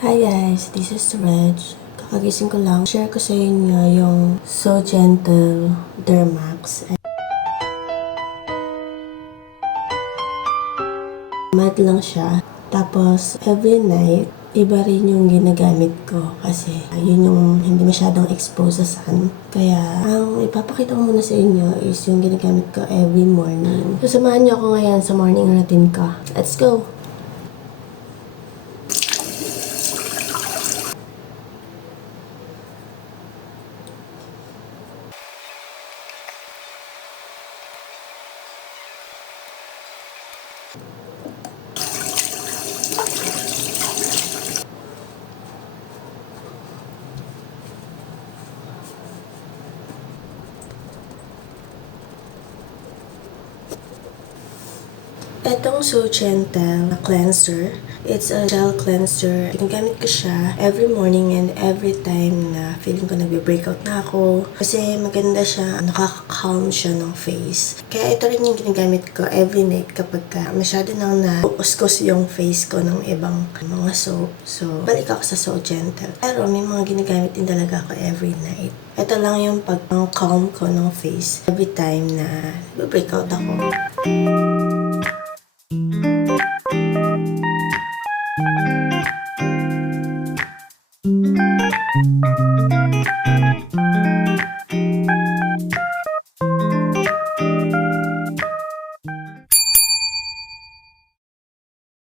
Hi guys, this is Reg. Kakagising ko lang. Share ko sa inyo yung So Gentle Dermax. Matte lang siya. Tapos, every night, iba rin yung ginagamit ko kasi yun yung hindi masyadong exposed sa sun. Kaya, ang ipapakita ko muna sa inyo is yung ginagamit ko every morning. So, samahan niyo ako ngayon sa morning routine ko. Let's go! Itong So Gentle cleanser, it's a gel cleanser. Ginagamit ko siya every morning and every time na feeling ko nagbe-breakout na ako. Kasi maganda siya, nakaka-calm siya ng face. Kaya ito rin yung ginagamit ko every night kapag masyado nang na-uskos yung face ko ng ibang mga soap. So, balik ako sa So Gentle. Pero may mga ginagamit din talaga ako every night. Ito lang yung pag-calm ko ng face every time na nagbe-breakout ako.